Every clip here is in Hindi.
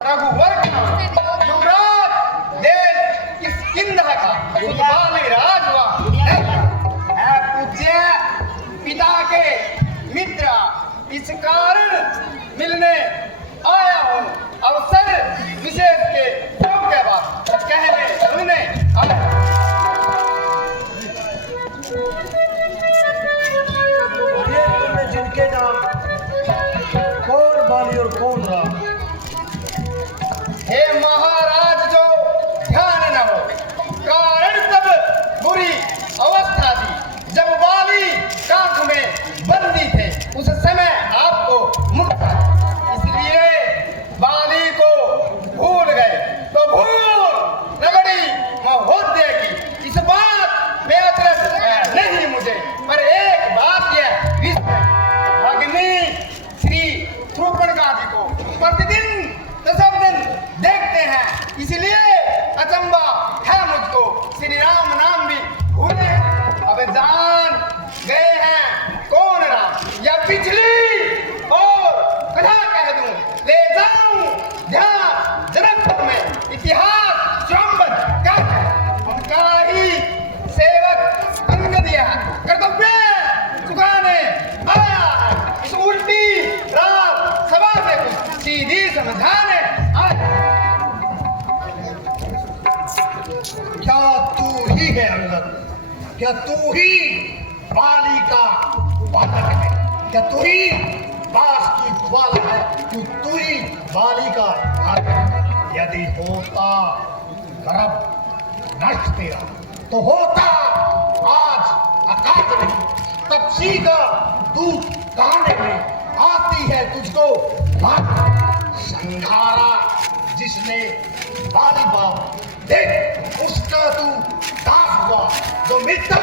रघुवर का युवराज देश किस किंदह का सुतवाली राजवा है पूज्य पिता के मित्र इस कारण मिलने आया हूँ। अवसर विशेष के योग्य बात कहने सुनने तुमने जिनके नाम कौन बाली और कौन राम? हे महाराज जो ध्यान न हो कारण तब बुरी अवस्था थी जब बाली कांख में बंदी थे उस समय आपको मुक्त इसलिए बाली को भूल गए तो भूल रगड़ी महोदय की इस बात में अतरस नहीं मुझे पर एक बात यह अग्नि श्री ध्रुपदगादी को प्रतिदिन सब दिन देखते हैं इसलिए अचंबा है मुझको श्री राम नाम भी भूले अब जान गए हैं कौन राम या पिछली और कथा कह दूं ले जाऊं ध्यान जनकपुर में इतिहास स्वयंवर का उनका ही सेवक अंग दिया कर्तव्य चुकाने आया है इस उल्टी रात सभा से कुछ सीधी समझाने क्या तू ही है अंगद? क्या तू ही बाली का बालक है? क्या तू ही बास की ज्वाला है? तू ही बाली का बालक है? यदि होता गर्भ नष्ट तेरा तो होता आज आकाश में तपसी का दूध कहने में आती है तुझको संघारा जिसने बाली बाप देख उसका तू दास हुआ जो मित्र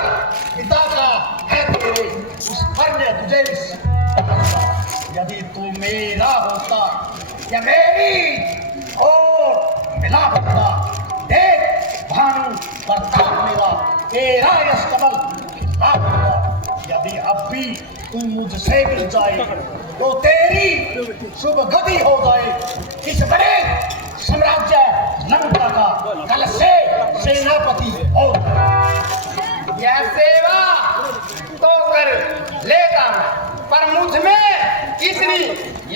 पिता का है तेरे उस पर ने तुझे यदि तू मेरा होता या मेरी और मिला होता देख भानु प्रताप मेरा तेरा यश कमल खिलाफ होगा यदि अब भी तू मुझसे मिल जाए तो तेरी शुभ गति हो जाए इस बड़े साम्राज्य लंका का कल से सेनापति हो यह सेवा तो कर लेता मैं पर मुझ में इतनी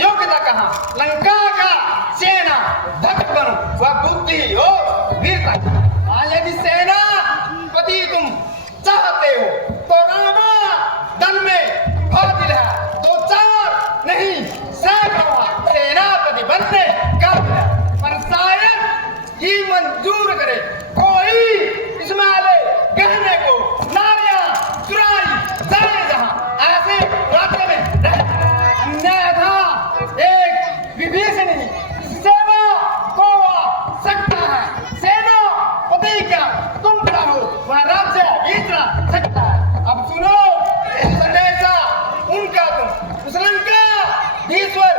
योग्यता कहाँ लंका का सेना धक बनूं वह बुद्धि हो वीरता यदि सेनापति तुम चाहते हो तो रामा दल में हाजिर है तो चार नहीं सैकड़ों सेनापति बनने का पर शायद ही मंजूर करे कोई इसमाइल कहने को नारियां चुराई जाए जहां ऐसे राज्य में रहे अन्यथा एक विभीषण ही सेवा को सकता है सेनापति क्या तुम चाहो वह राज्य जीतना सकता है अब सुनो संदेशा उनका तुम उस लंका ईश्वर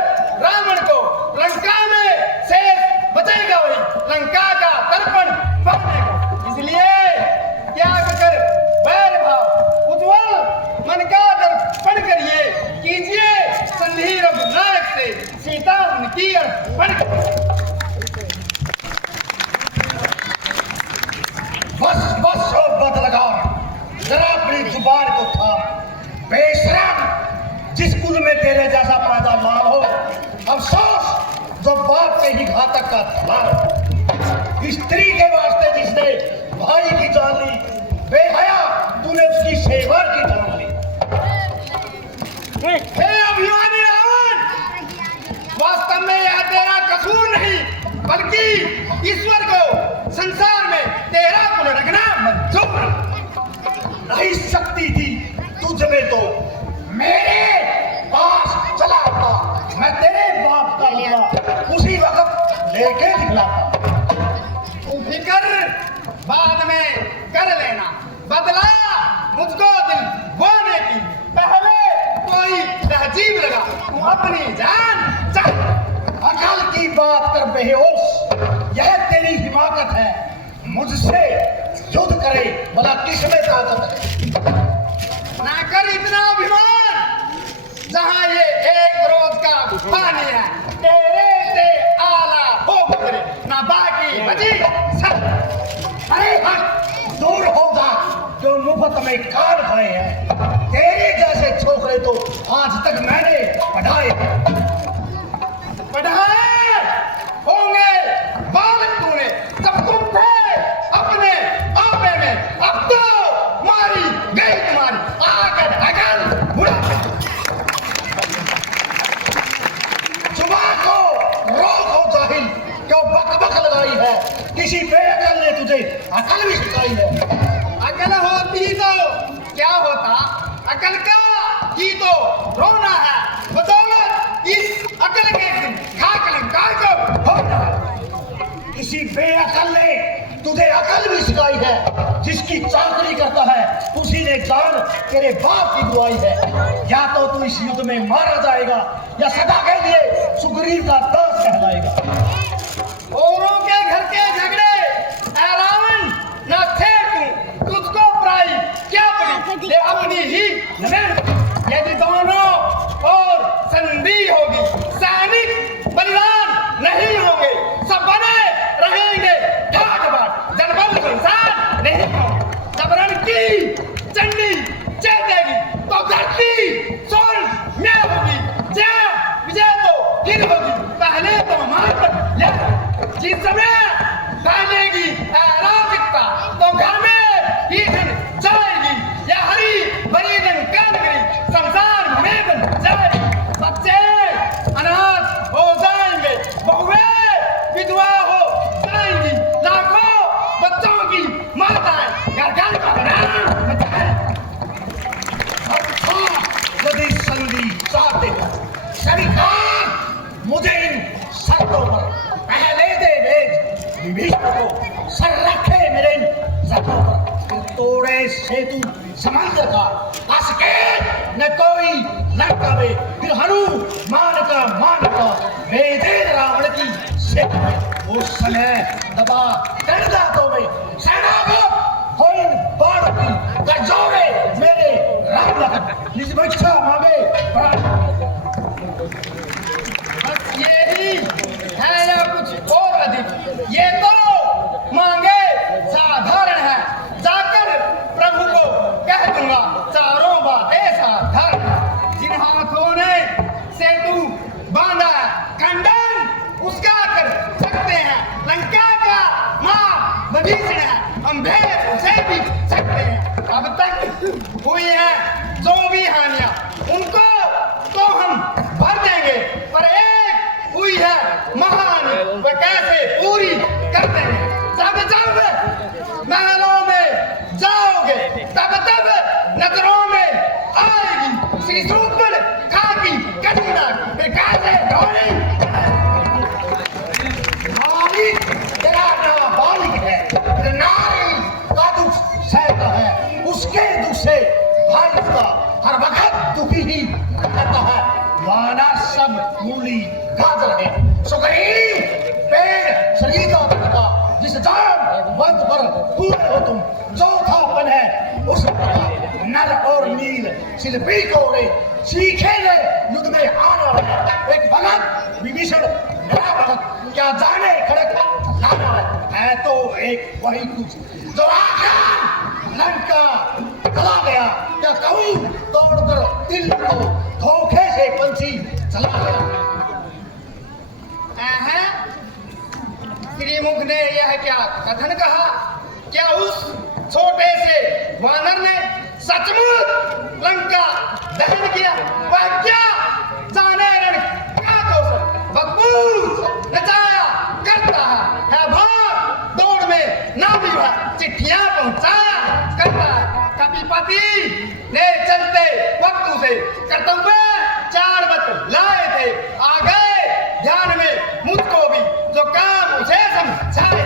रावण को लंका में शेष बचेगा वही लंका का तर्पण पाने को इसलिए त्याग कर वैर भाव उज्ज्वल मन का दर्पण करिए कीजिए संधि रघुनायक से सीता उनकी अर्पण बस बद लगा जरा अपनी जुबान को था बेशरम जिस कुल में तेरे जैसा पैदा माल हो अफसोस जो बाप के ही घातक का धमाल स्त्री के वास्ते जिसने भाई की जान ली बेहया तूने उसकी सेवा की जान ली हे अभिमानी रावण वास्तव में यह तेरा कसूर नहीं बल्कि ईश्वर को संसार में तेरा कुल रखना मंजूर नहीं सकती थी तुझ में तो मेरे पास चला होता मैं तेरे बाप का बदला उसी वक्त लेके दिखलाता तू फिक्र बाद में कर लेना बदला मुझको दिल बोने की पहले कोई तहजीब लगा तू अपनी जान चाह अकल की बात कर बेहोश यह तेरी हिमाकत है मुझसे युद्ध करे भला किसमें ताकत है ना कर इतना अभिमान जहां ये एक रोज का पानी है तेरे से आला हो अजी सर अरे हट, दूर हो जा, जो मुफ्त में कान खाए हैं। तेरे जैसे छोकरे तो आज तक मैंने पढ़ाए होंगे बालक तूने जब तुम थे अपने आपे में, अब तो मारी गई तुम्हारी आकर अकल बुढ़ापे। जुबान को रोको जाहिल, क्यों बक लगाई है? किसी बेअकल ने तुझे अकल भी सिखाई है। अकल होती तो क्या होता, अकल का ही तो रोना है, बदौलत इस अकल के खाक लंका को होना है। किसी बेअकल ने तुझे अकल भी सिखाई है। जिसकी चाकरी करता है उसी ने जान तेरे बाप की दुआई है। या तो तू इस युद्ध में मारा जाएगा या सदा के लिए सुग्रीव का दास कहलाएगा। औरों के घर के झगड़े ऐ रावण न छेड़ तू, तुझको पराई क्या पड़ी ले अपनी ही नमेड़। यदि दोनों और संधि होगी, सैनिक बलिदान नहीं होंगे, सब बने रहेंगे घाट बाट, जनबल संसार नहीं होंगे। जब रण की चंडी चेतेगी तो धरती स्वर्ग में होगी, जय विजय तो फिर होगी, पहले तो हमारे ले। जिस समय फैलेगी अराजकता तो घर में ईंधन जाएगी, यह हरी भरी लंका नगरी संसार में बन जाएगी। बच्चे अनाथ हो जाएंगे, बहुएं विधवा हो जाएंगी, लाखों बच्चों की माताएं घर घर पहरान बचाएं। यदि संधि चाहते हो सरकार, मुझे इन शर्तों पर पहले दे भेज। विभीषण को सर रखे मेरे इन शर्तों पर, फिर तोड़े सेतु समंदर का, हंस के न कोई लड़का वे, फिर हनुमान का मान का भेजे रावण की सेना में। उस समय दबा कर दांतों में सेना को हो इन बाणों की गरजोरे मेरे राम लखन निज इच्छा मांगे प्राण। बस यही है या कुछ और अधिक, ये तो मांगे साधारण है, जाकर प्रभु को कह दूंगा चारों बातें साधारण। जिन हाथों ने सेतु बांधा है, खंडन उसका कर सकते हैं, लंका का मां विभीषण है, हम भेद उसे भी सकते हैं। अब तक हुई है जो भी हानियां, उनको तो हम भर देंगे, पर एक हुई है महाहानि, वह कैसे पूरी कर देंगे। जब जब महलों में जाओगे तब तब नजरों में आएगी श्री सुपर खाकी कटुना, फिर कैसे ढोली मालिक तेरा नाबालिग है, फिर नारी का दुख सहता है, उसके दुख से भाई का हर वक्त दुखी ही रहता है। वाना सब मूली गाजर है, सुगरी पेड़ सरीता का, जिस जान बंद पर पूरे हो तुम, चौथापन है उस का। नर और नील शिल्पी को रे सीखे ले युद्ध में आना है। एक भगत विभीषण मेरा भगत, क्या जाने खड़क लाना है तो एक वही कुछ जो आखिर लंका चला गया। क्या कहूँ तोड़कर दिल को धोखे से पंछी चला गया। श्रीमुख ने यह क्या कथन कहा? क्या उस छोटे से वानर ने सचमुच लंका दहन किया? वह क्या जाने रण का दोष बकबूज नचाया करता है भाग दौड़ में ना भी वह चिट्ठियां पहुंचाया करता है। कपिपति ने चलते वक्त उसे कर्तव्य 4 बत लाए थे, आ गए ध्यान में मुझको भी जो काम उसे समझाए।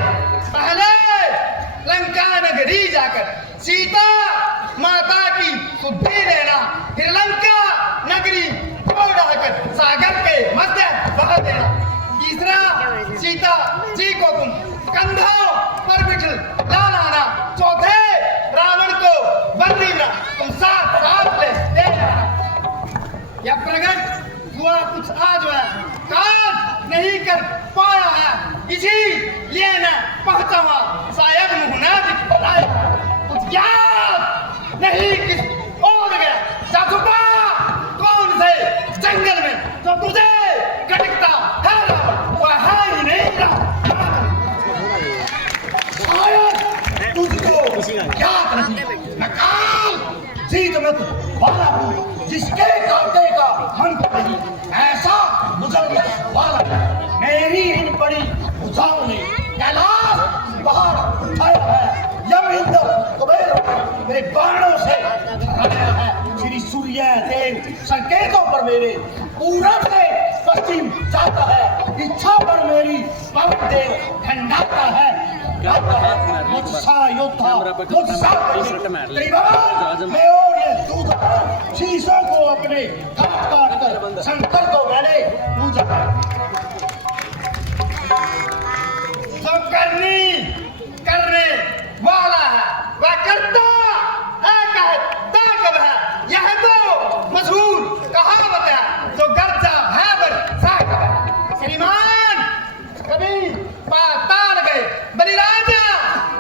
पहले लंका नगरी जाकर सीता माता की सुधि लेना, फिर लंका नगरी को डालकर सागर के मध्य बहा देना। तीसरा, सीता जी को तुम कंधों पर बिठल लाना। चौथे, रावण को बंदी में तुम साथ साथ ले देना। यह प्रकट हुआ कुछ आज है, काज नहीं कर पाया है, इसी ये न पहुंचावा शायद मुहना दिखलाए कुछ याद नहीं किस और गया जादूबा कौन से जंगल में जो तुझे कटकता है वह है ही नहीं रहा शायद तुझको याद नहीं मैं काल जीत मत वाला हूँ जिसके कांटे का अंत नहीं ऐसा गुजरने वाला मेरी इन बड़ी बुझाओं ने कैलाश बाहर उठाया है यम कुबेर मेरे बाणों से हराया है श्री सूर्य देव संकेतों पर मेरे पूरब से पश्चिम जाता है इच्छा पर मेरी पवन देव खंडाता है मुझसा योद्धा मुझसा त्रिभुवन मैं और ये दूध शीशों को अपने काट काट कर शंकर को मैंने पूजा जो करने वाला है वह करता है कहता कब है यह तो मशहूर कहावत है जो गर्जा है बर साक है श्रीमान कभी पाताल गए बलिराजा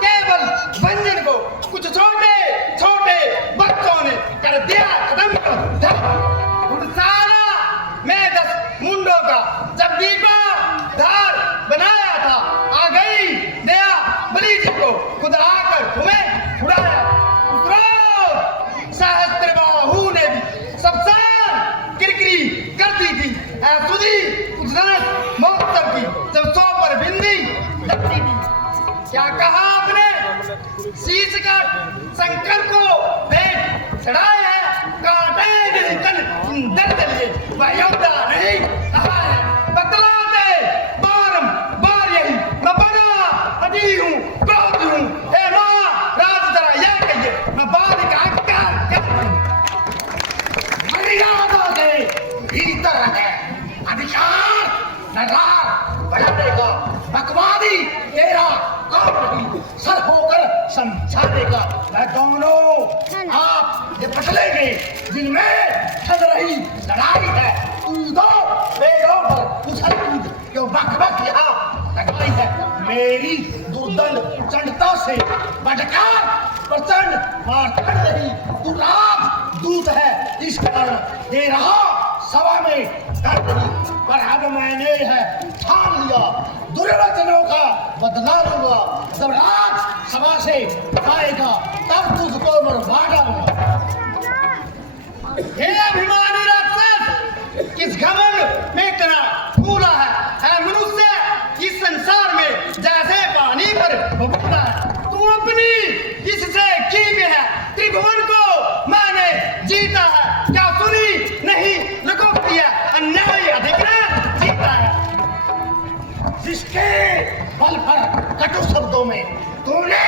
केवल भंजन को कुछ छोटे छोटे बच्चों ने कर दिया कदम सारा मैं 10 मुंडों का जब दीपा धार बनाया था आ गई दया बलि जी को खुद आकर तुम्हें छुड़ाया सहस्त्र बाहु ने भी सबसान किरकिरी कर दी थी सुधी उजरत महोत्सव की जब 100 पर बिंदी लगती थी क्या कहा आपने शीश का शंकर को भेंट चढ़ाया है कांटे नहीं कल दर्द लिए वह योद्धा नहीं कहा है बतला दे बार यही मैं बड़ा अजी हूँ क्रोधी हूँ हे माँ राज जरा यह कहिए मैं बाल का आकार क्या मर्यादा के भीतर है अधिकार न राग बढ़ाने का बकवादी तेरा काम नहीं सर होकर समझाने का मैं दोनों आप ये पटलेंगे जिनमें चल रही लड़ाई है कूदो पेड़ों पर उछल कूद क्यों बक यहाँ लगाई है मेरी दुर्दंड चंडता से बढ़कर प्रचंड मारखंड नहीं तू राज दूत है इस कारण दे रहा सभा में डर नहीं पर अब मैंने है ठान लिया दुर्वचनों का बदला लूंगा जब राज सभा से आएगा तब तुझको मरवा डालूंगा हे अभिमानी राक्षस किस घमंड में इतना फूला है मनुष्य इस संसार में जैसे पानी पर फूला है तू अपनी इससे की में है त्रिभुवन को मैंने जीता है क्या सुनी नहीं लुकोती है अन्याय अधिकार जीता है जिसके बल पर कटु शब्दों में तूने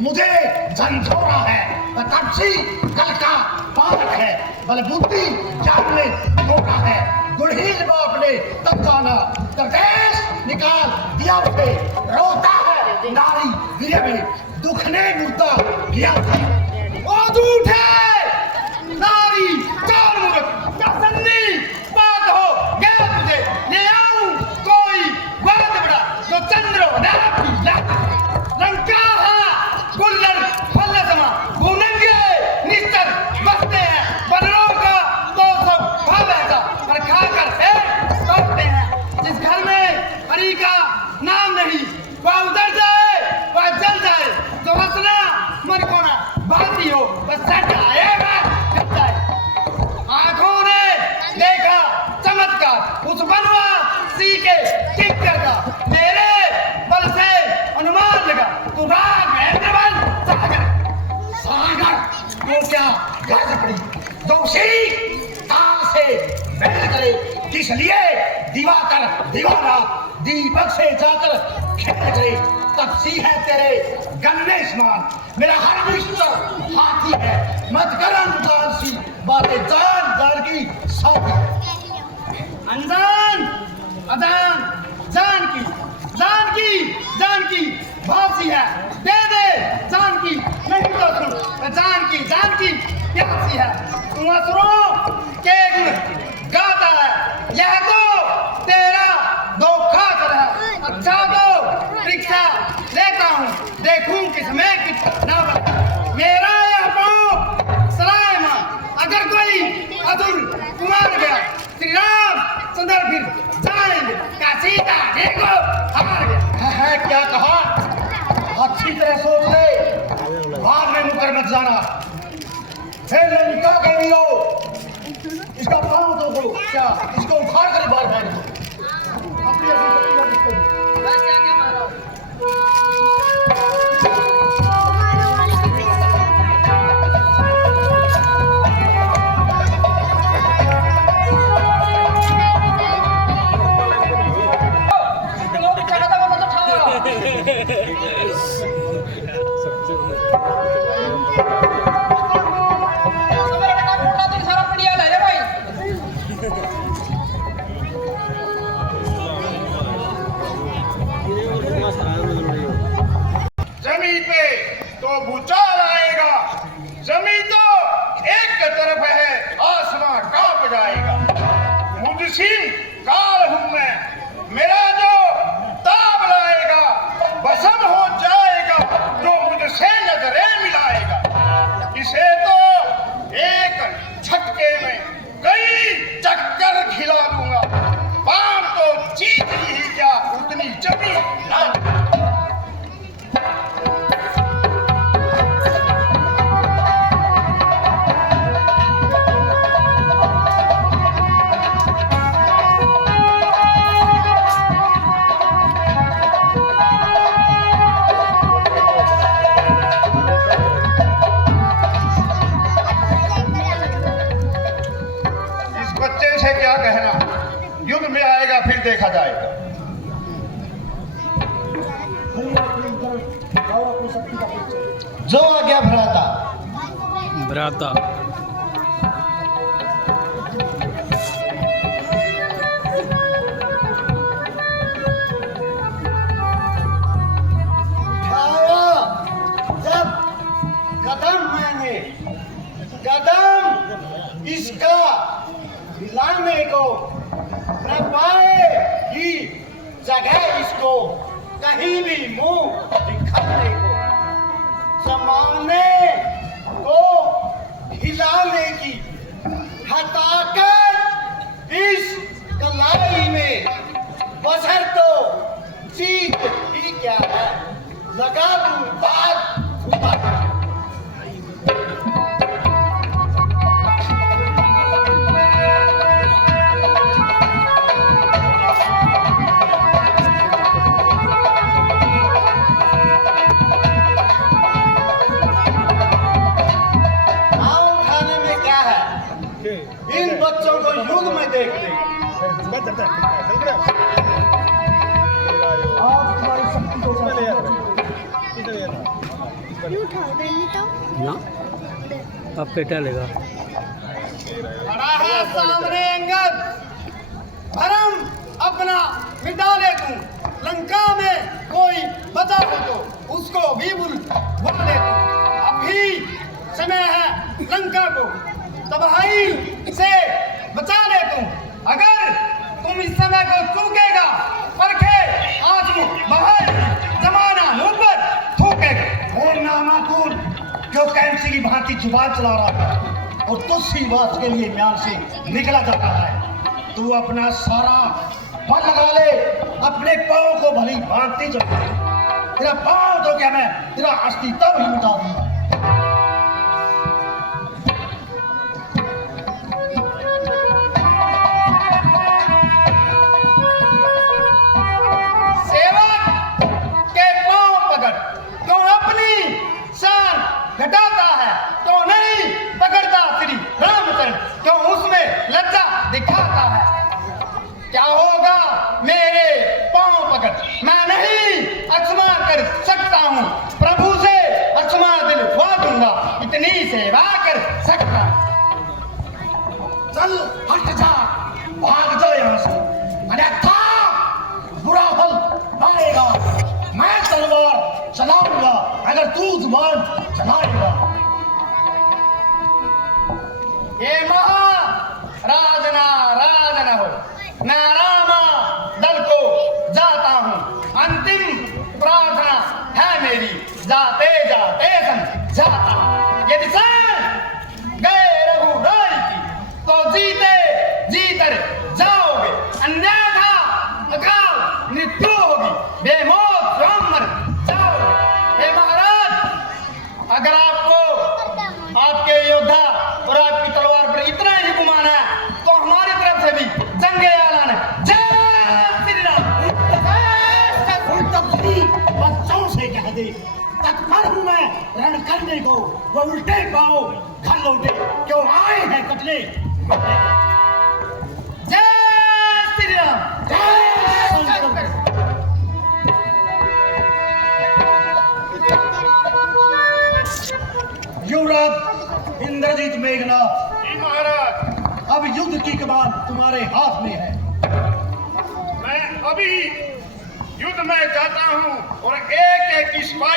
मुझे झंझोरा है तपसी कल का पालक है बल बुद्धि जान में धोखा है गुड़हील बाप ने तब जाना देश निकाल दिया उसे रोता है नारी वीर में दुख ने मुद्दा किया ओ झूठे नारी चार मूर्ख क्या सन्नी बात हो गया तुझे ले आऊं कोई बात बड़ा जो चंद्रो लंका गुल्लर फल समा भूनंगे निश्चर बसते हैं बनरों का तो सब भाव ऐसा पर खाकर करते हैं जिस घर में हरि का नाम नहीं वह उधर जाए वह जल जाए जो हंसना मन को ना बाती हो बस सट आएगा करता है आंखों ने देखा चमत्कार उस बनवा सी के किंकर का मेरे बल से अनुमान लगा तू राग बल सागर को क्या याद पड़ी दोषी ताल से बैठ करे किस लिए दिवाकर दीवाना दीपक से जाकर खेल करे तब सी है तेरे गन्ने समान मेरा हर मिस्टर हाथी है मत कर अनजान सी बातें जान की साथी अनजान अजान जान की भाषी है दे जान की नहीं तो सुन जान की प्यासी है तुम असुरों के गुण गाता है यह तो तेरा धोखा कर है अच्छा तो देखूं किसमें कितना बल। मेरा यह पाँव सलाय मां, अगर कोई अधुर कुमार गया, श्री राम चंद्र फिर जाएंगे, काशी का देखो हार गया। है क्या कहा? अच्छी तरह सोच ले, बाद में मुकर मत जाना। हे लंका के वीरो, इसका पाँव तो दो, क्या इसको उखाड़ कर बाहर फेंक दो। अपनी जमीन पे तो भूचाल आएगा, जमीन तो एक तरफ है, आसमां कांप जाएगा। मुझसिम काल हूं मैं, मेरा जो ताब लाएगा, भस्म हो जाएगा जो मुझसे नजरें मिलाएगा। इसे तो एक झटके में कई चक्कर खिला दूंगा, पाम तो जीत ही क्या उतनी जमीन ला दूंगा। क्या कहना, युद्ध में आएगा फिर देखा जाएगा। जो आज्ञा भ्राता। भ्राता जब कदम मैंने कदम इसका हिलाने को न पाए कि जगह इसको कहीं भी मुंह दिखाने को, जमाने को हिलाने की हताकत इस कलाई में, बसर तो जीत ही क्या है, लगा दूं बात खुदा। इन बच्चों को युद्ध में देखते ना अब पेटा लेगा। खड़ा है सामने अंगद, भरम अपना मिटा ले तू, लंका में कोई बचा हो तो उसको भी बुलवा ले तू। अभी समय है लंका को तबाही से बचा ले तू, अगर तुम इस समय को चूकेगा, परखे आंसू बहाए जमाना मुंह पर थूकेगा। और नामाकुल जो कैंसी की भांति जुबान चला रहा था और तुझसी बात के लिए म्यान से निकला जाता है, तू अपना सारा बल लगा ले, अपने पाँव को भली भांति चला। तेरा पाँव तो क्या, मैं तेरा अस्तित्व ही मिटा दूंगा। घटाता है तो नहीं पकड़ता श्री रामचंद्र, क्यों उसमें लज्जा दिखाता है। क्या होगा मेरे पांव पकड़, मैं नहीं अक्षमा कर सकता हूँ, प्रभु से अक्षमा दिलवा दूंगा, इतनी सेवा कर सकता। चल हट जा, भाग जा यहाँ से, अन्यथा बुरा फल पाएगा। मैं तलवार चलाऊंगा अगर तू जुबान चलाएगा। ये महा राजना राजना हो, मैं रामा दल को जाता हूँ, अंतिम प्रार्थना है मेरी, जाते जाते समझाता यदि सन गए रघुराई की तो जीते जीकर जाओगे अन्यथा अकाल मृत्यु होगी बेमौत स्वयं मर जाओगे। हे महाराज अगर आपको आपके योद्धा और आपकी तलवार पर इतना ही गुमान है तो हमारी तरफ से भी जंगे आलान है। जय श्री राम। बच्चों से कह दे तत्पर हूं मैं रण करने को, वो उल्टे पाओ घर लौटे क्यों आए हैं कटले। जय श्री राम। युवराज इंद्रजीत मेघनाथ, जी महाराज, अब युद्ध की कमान तुम्हारे हाथ में है। मैं अभी युद्ध में जाता हूँ और एक एक की सिपाही